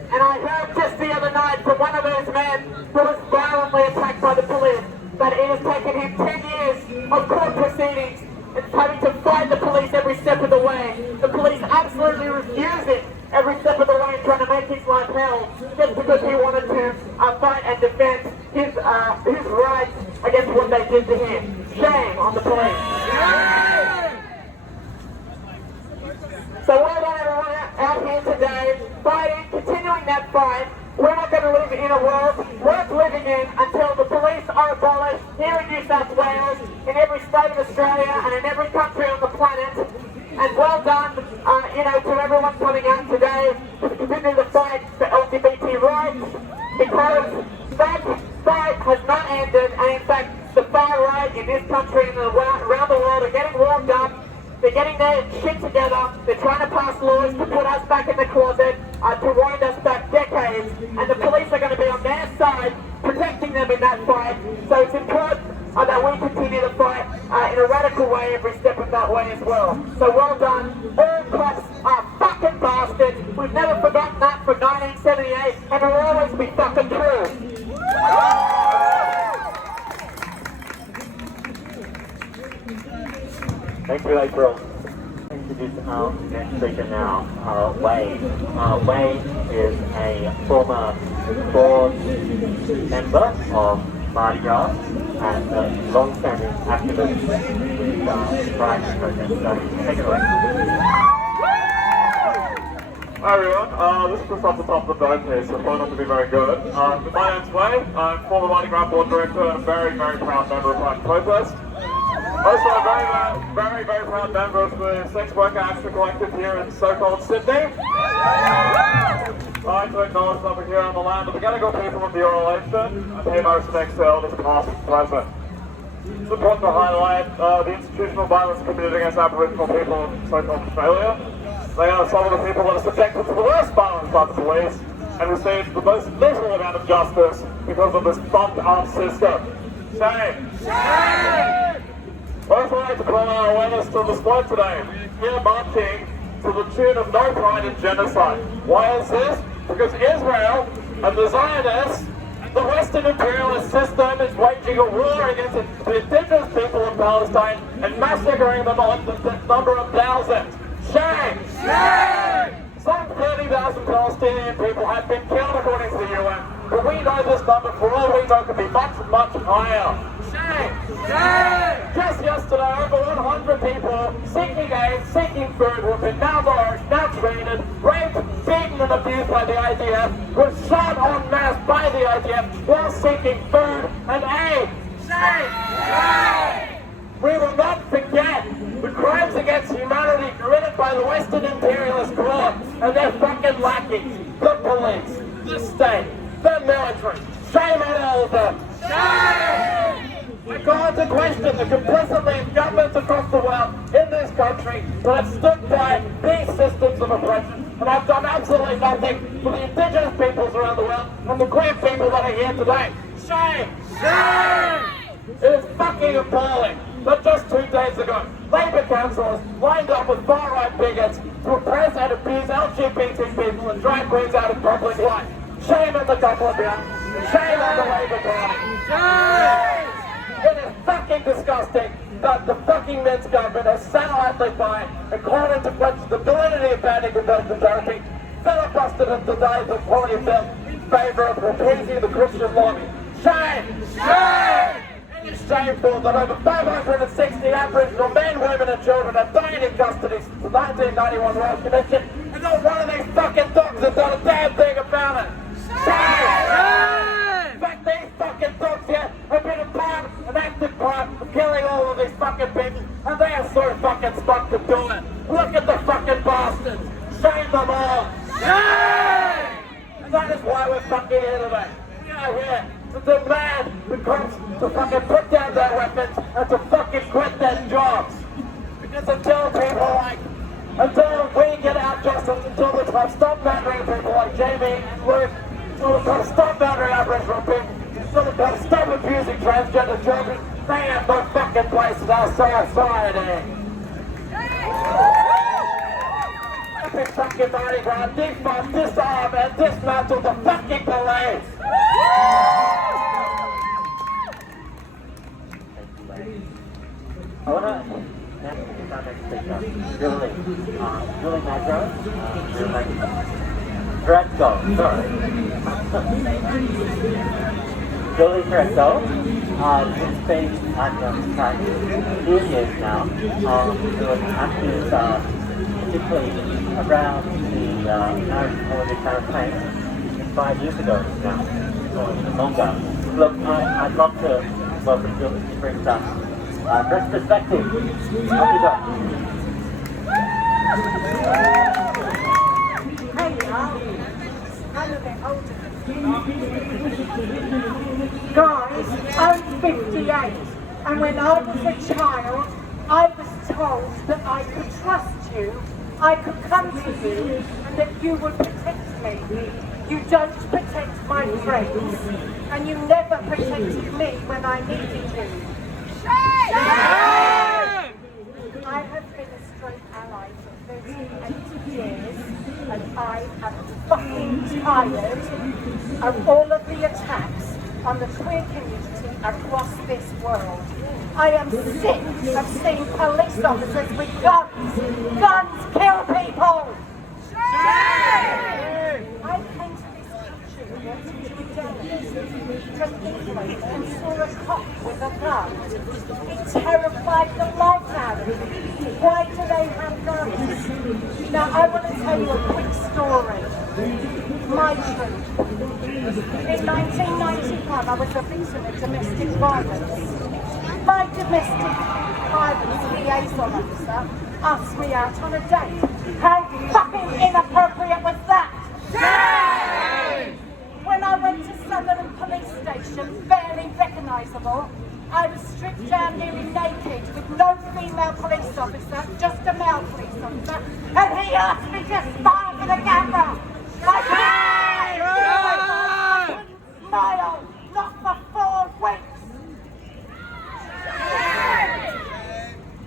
And I heard just the other night from one of those men who was violently attacked by the police that it has taken him 10 years of court proceedings and having to fight the police every step of the way. The police absolutely refusing every step of the way trying to make his life hell just because he wanted to fight and defend his rights against what they did to him. Shame on the police. So well done everyone out here today, fighting, continuing that fight. We're not going to live in a world worth living in until the police are abolished here in New South Wales, in every state of Australia and in every country on the planet. And well done, to everyone coming out today to continue the fight for LGBT rights, because that fight has not ended, and in fact the far right in this country and around the world are getting warmed up. They're getting their shit together. They're trying to pass laws to put us back in the closet, to wind us back decades, and the police are going to be on their side, protecting them in that fight. So it's important that we continue to fight in a radical way every step of that way as well. So well done. All cops are fucking bastards. We've never forgotten that from 1978, and it'll always be fucking true. Thank you, April. Introduce our next speaker now, Wade. Wade is a former board member of Mardi Gras and a long-standing activist with Pride and Protest. So take it away. Hi everyone, this is just off the top of the dome here, so try not to be very good. My name's Wade, I'm former Mardi Gras board director and a very, very proud member of Pride and Protest. Also a very proud member of the Sex Worker Action Collective here in so-called Sydney. I'd like to acknowledge that we're here on the land of the Gadigal people of the Eora Nation and pay my respects to elders past and present. It's important to highlight the institutional violence committed against Aboriginal people in so-called Australia. They are some of the people that are subjected to the worst violence by the police and receive the most little amount of justice because of this bumped-up system. Shame! Shame! I'd also like to call our awareness to the squad today. We're here marching to the tune of No Pride in Genocide. Why is this? Because Israel and the Zionists, the Western imperialist system, is waging a war against the indigenous people of Palestine and massacring them on the number of thousands. Shame! Shame! Some 30,000 Palestinian people have been killed according to the UN, but we know this number for all we know could be much, much higher. Shame! Shame! Just yesterday, over 100 people seeking aid, seeking food, who have been malnourished, maltreated, raped, beaten and abused by the IDF, were shot en masse by the IDF while seeking food and aid. Shame! Shame! We will not forget the crimes against humanity committed by the Western imperialist court and their fucking lackeys, the police, the state, the military. Shame on all of them. Shame! I call into question the complicity of governments across the world in this country that have stood by these systems of oppression and have done absolutely nothing for the indigenous peoples around the world and the queer people that are here today. Shame! Shame! It is fucking appalling that just 2 days ago, Labour councillors lined up with far-right bigots to oppress and abuse LGBT people and drag queens out of public life. Shame on the Government. Shame on the Labour Party. Shame! It is fucking disgusting that the fucking Men's government has satellitely by and called into question the validity of banning conversion therapy, filibustered and denied the quality of bill in favour of appeasing the Christian lobby. Shame! Shame! It is shameful that over 560 Aboriginal men, women and children have died in custody since the 1991 Royal Commission, and not one of these fucking dogs has done a damn thing about it. Shame! In fact, these fucking dogs here have been a part, an active part of killing all of these fucking people, and they are so fucking smart to do it. Look at the fucking bastards. Shame them all. Shame! And that is why we're fucking here today. We are here to demand the cops to fucking put down their weapons and to fucking quit their jobs. Because until we get our justice, until the cops stop murdering people like Jamie and Luke, until the cops stop murdering Aboriginal people, until the cops stop abusing transgender children, they have no fucking place in our society. Epic fucking Mardi Gras, defund, disarm and dismantle the fucking police! I want to introduce our next speaker, Julie Magro, Directo, sorry. Julie Directo, has been at Genocide for 2 years now, doing active, particularly around the marriage equality campaign 5 years ago now, or even longer. Look, I'd love to welcome Julie to bring some fresh perspective. Off you go. Hey y'all, I'm a bit older. Guys, I'm 58, and when I was a child, I was told that I could trust you, I could come to you, and that you would protect me. You don't protect my friends, and you never protected me when I needed you. Shame! I have been a straight ally for 38 years, and I am fucking tired of all of the attacks on the queer community across this world. I am sick of seeing police officers with guns. Guns kill people! Shame! I came to this country wanting to be journalist from England and saw a cop with a gun. It terrified the life out of me. Why do they have guns? Now I want to tell you a quick story. My truth. In 1991 I was a victim of domestic violence. My domestic violence liaison officer asked me out on a date. How fucking inappropriate was that? Shame! When I went to Sutherland Police Station, barely recognisable, I was stripped down nearly naked with no female police officer, just a male police officer, and he asked me to smile for the camera. I couldn't smile, not for 4 weeks.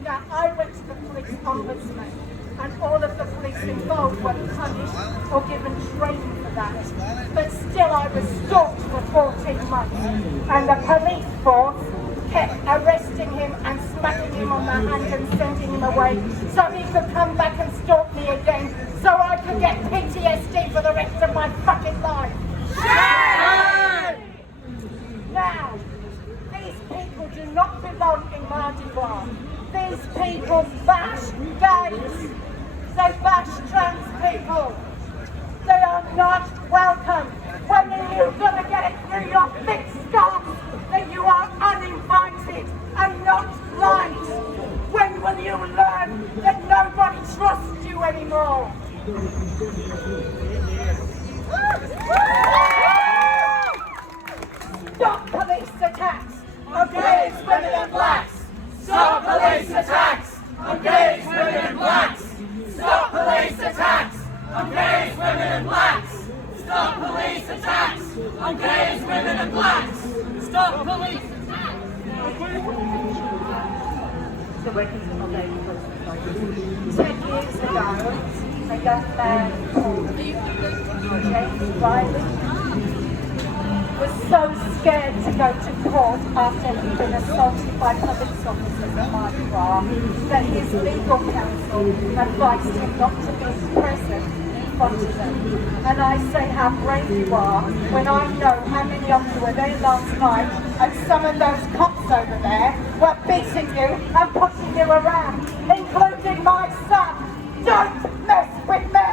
Now, I went to the police ombudsman, and all of the police involved were punished or given training for that. But still, I was stalked for 14 months, and the police force kept arresting him and smacking him on the hand and sending him away so he could come back and stalk me again, so I could get PTSD for the rest of my fucking life. Shame! Now, these people do not belong in Mardi Gras. These people bash gays. They bash trans people. They are not welcome. When are you going to get it through your thick skull that you are uninvited and not liked? When will you learn that nobody trusts you anymore? Stop police attacks on gays, women and blacks! Stop police attacks on gays, women and blacks! Stop police attacks on gays, women and blacks! Stop police attacks on gays, women and blacks! Stop police attacks! So working for my name 10 years ago, a young man called Riley was so scared to go to court after he'd been assaulted by police officers at Mardi Gras that his legal counsel advised him not to be present in front of them. And I say how brave you are when I know how many of you were there last night and some of those cops over there were beating you and pushing you around, including my son. Don't mess with me!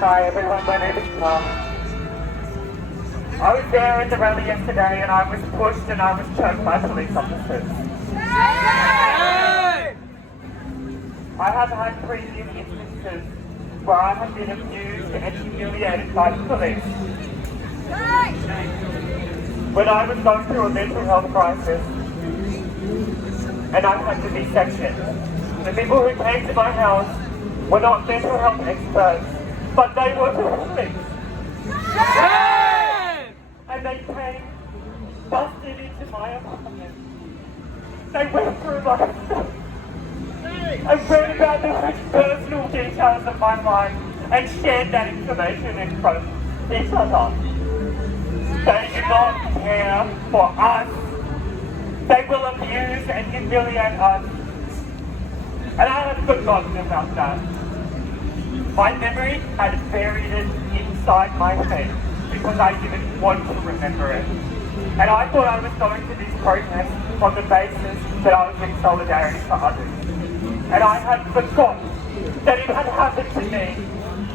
Hi everyone, my name is Tom. I was there at the rally yesterday and I was pushed and I was choked by police officers. I have had previous instances where I have been abused and humiliated by the police. When I was going through a mental health crisis and I had to be sectioned, the people who came to my house were not mental health experts, but they were police. And they came, busted into my apartment. They went through my stuff and read about the personal details of my life and shared that information in front of each other. They do not care for us. They will abuse and humiliate us. And I have forgotten about that. My memory had buried it inside my head because I didn't want to remember it. And I thought I was going to this protest on the basis that I was in solidarity for others. And I had forgotten that it had happened to me.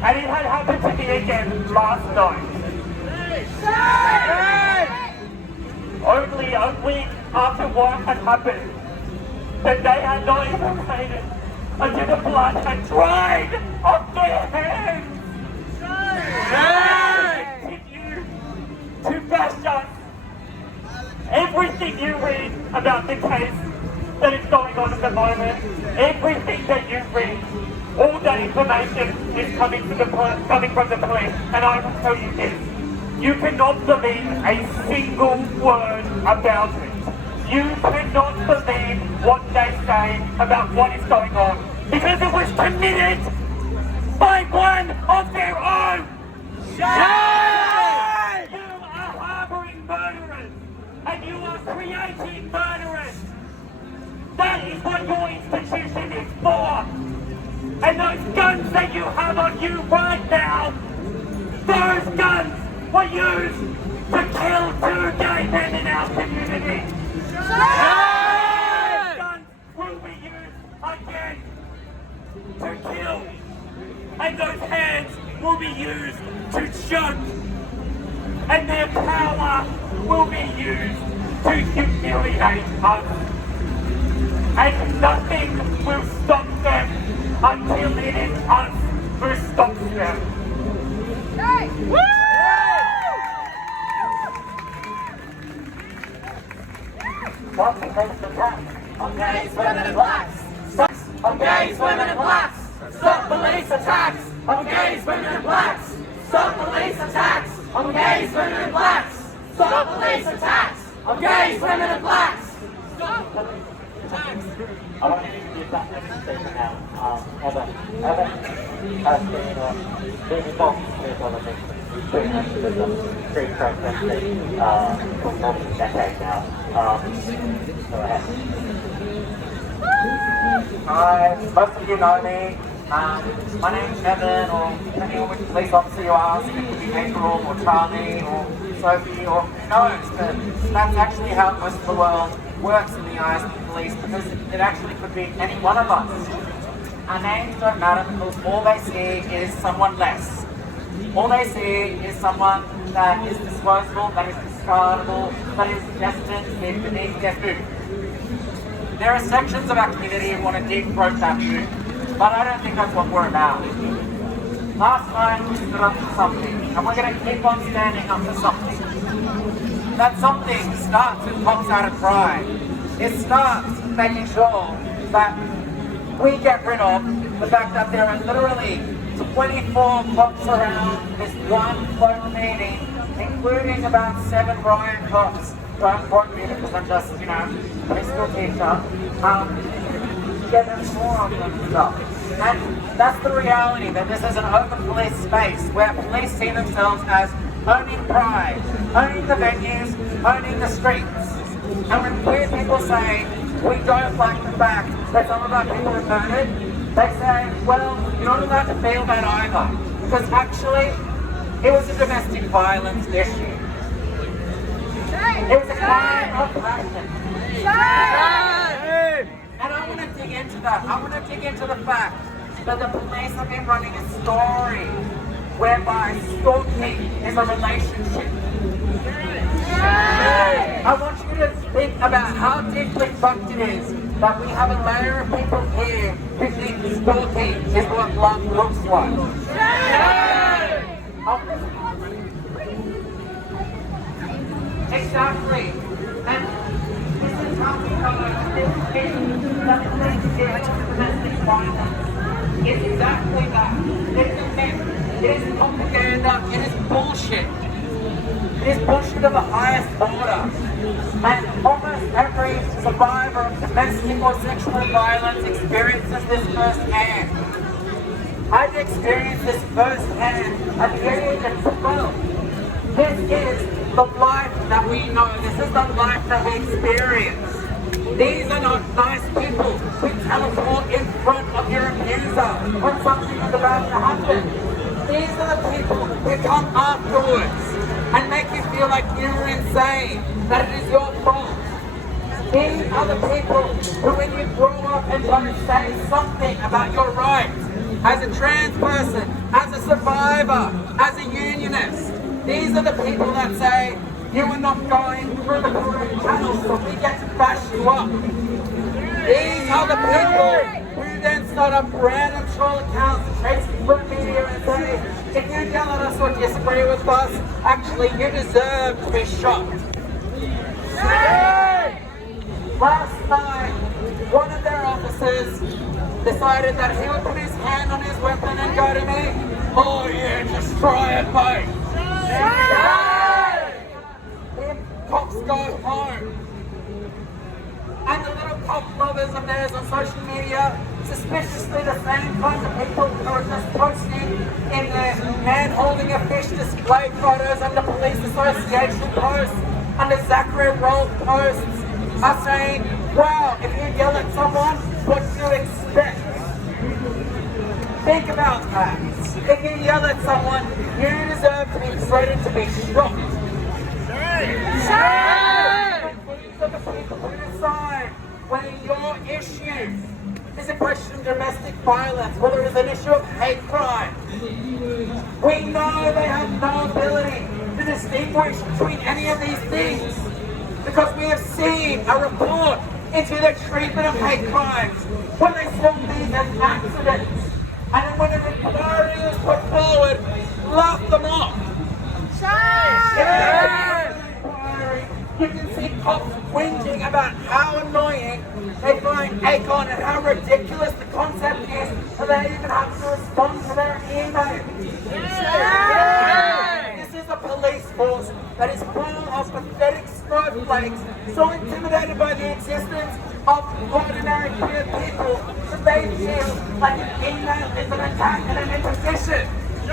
And it had happened to me again last night. Only a week after what had happened, that they had not even made it until the blood had dried off their hands. They continue to bash us everything you read about the case that is going on at the moment, everything that you read, all that information is coming from the police, and I will tell you this. You cannot believe a single word about it. You cannot believe what they say about what is going on, because it was committed by one of their own. Shame! You are harbouring murderers, and you are creating murderers. That is what your institution is for. And those guns that you have on you right now, those guns were used to kill 2 gay men in our community. Those guns will be used again to kill. And those hands will be used to choke. And their power will be used to humiliate us. And nothing will stop them until it is us who stops them. Hey! Woo! Stop the police attack On gays, women and blacks! On gays, women and blacks! Stop police attacks! On gays, women and blacks! Stop police attacks! On gays, women and blacks! Stop police attacks! On gays, women and blacks! Stop police attacks! I want to introduce that next speaker now. Evan has been involved with other things. Street activism, street protesting for more than a decade now. Go ahead. Hi, most of you know me. My name's Evan, or depending on which police officer you ask, it could be April or Charlie or Sophie or who knows, but that's actually how most of the world works in the eyes of the police, because it actually could be any one of us. Our names don't matter because all they see is someone less. All they see is someone that is disposable, that is discardable, that is destined to be beneath their boot. There are sections of our community who want to deep-throat that boot, but I don't think that's what we're about. Last night we stood up for something, and we're going to keep on standing up for something. That something starts with Genocide and Pride. It starts making sure that we get rid of the fact that there are literally 24 cops around this one folk meeting, including about 7 Brian cops. Don't quote me because I'm just, a high school teacher. Get them more of them stuff. And that's the reality, that this is an open police space where police see themselves as owning pride, owning the venues, owning the streets. And when queer people say, we don't like the fact that some of our people are murdered, they say, well, you're not allowed to feel that either. Because actually, it was a domestic violence issue. It was a crime of passion. And I want to dig into that. I want to dig into the fact that the police have been running a story whereby stalking is a relationship. I want you to think about how deeply fucked it is that we have a layer of people here who think stalking is what love looks like. Exactly. And this is how we know this issue that the police deal with domestic violence. It's exactly that. It's a myth. It is propaganda. It is bullshit. It is bullshit of the highest order. And almost every survivor of domestic or sexual violence experiences this firsthand. I've experienced this firsthand at the age of 12. This is the life that we know. This is the life that we experience. These are not nice people who teleport in front of your abuser when something is about to happen. These are the people who come afterwards and make you feel like you're insane, that it is your fault. These are the people who, when you grow up and don't say something about your rights, as a trans person, as a survivor, as a unionist, these are the people that say, you are not going through the correct channels, so we get to bash you up. These are the people who then start up random troll accounts and Facebook media and say, if you yell at us or disagree with us, actually you deserve to be shot. Last night, one of their officers decided that he would put his hand on his weapon and go to me, oh yeah, just try it, mate. If cops go home, and the little cop lovers of theirs on social media, suspiciously the same kinds of people who are just posting in their hand holding a fish display photos under police association posts, under Zachary Roll posts, are saying, wow, if you yell at someone, what do you expect? Think about that. If you yell at someone, you deserve to be threatened to be shot. Decide whether your issue is a question of domestic violence, whether it's an issue of hate crime. We know they have no ability to distinguish between any of these things because we have seen a report into the treatment of hate crimes when they swap these as accidents. And then when an inquiry is put forward, laugh them off. You can see cops whinging about how annoying they find Aiden and how ridiculous the concept is that they even have to respond to their email. This is a police force that is full of pathetic snowflakes, so intimidated by the existence of ordinary queer people that they feel like an email is an attack and an imposition. They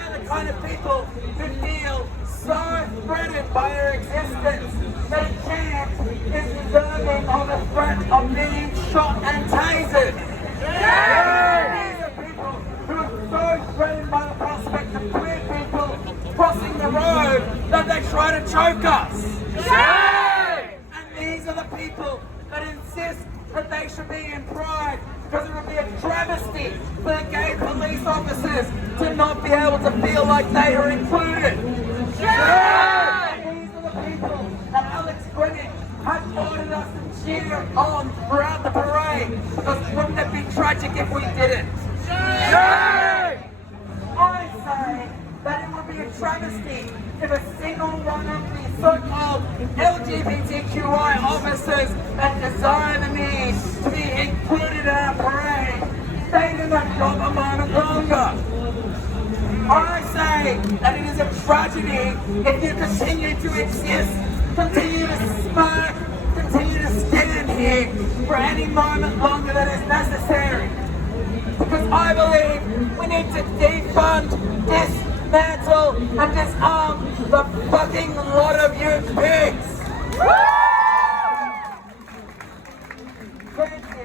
are the kind of people who feel so threatened by their existence that a chance is deserving of the threat of being shot and tasered. These are people who are so threatened by the prospect of queer people crossing the road that they try to choke us. And these are the people that insist that they should be in Pride because it would be a travesty for the gay police officers to not be able to feel like they are included. These are the people that Alex Greenwich had ordered us to cheer on throughout the parade because wouldn't it be tragic if we didn't? I say that it would be a travesty if a single one of these so-called LGBTQI officers that desire the need to be included in our parade stayed in that job a moment longer. I say that it is a tragedy if you continue to exist, continue to smirk, continue to stand here for any moment longer than is necessary. Because I believe we need to defund, dismantle, and disarm the fucking lot of you pigs. Thank you.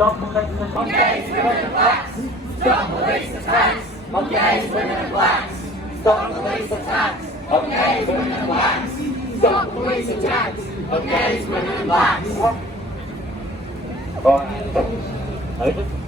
Stop police On gays, women and blacks. Stop police attacks. On gays, women and blacks. Stop police attacks. On gays, women and blacks. Stop police attacks. On gays, women and blacks. Alright. Aiden?